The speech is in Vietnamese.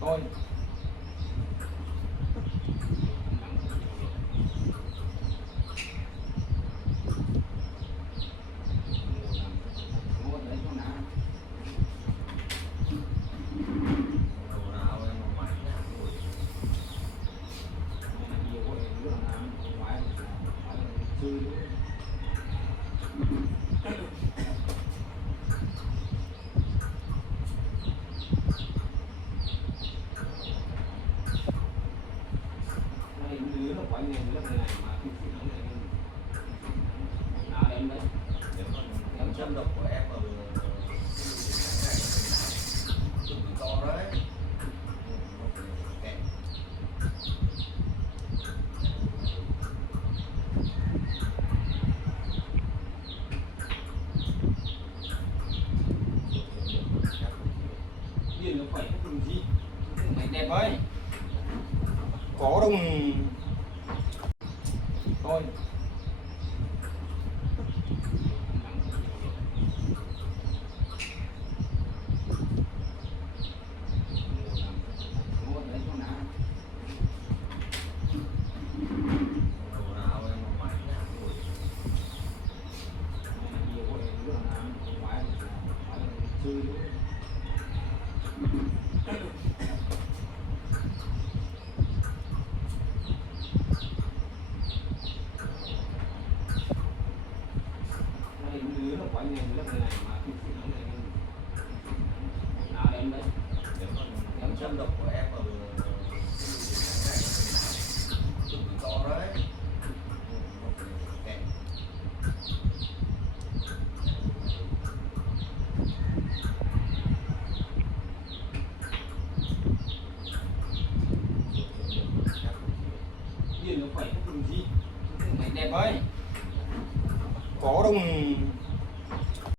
Thôi. Châm độc của em ở cực kỳ to đấy. Điền nó khỏe cái gì mày đẹp ơi, có đâu. Thôi. Châm độc của em ở cực kỳ to đấy. Điền nó khỏe cái gì mày đẹp ơi, có đâu.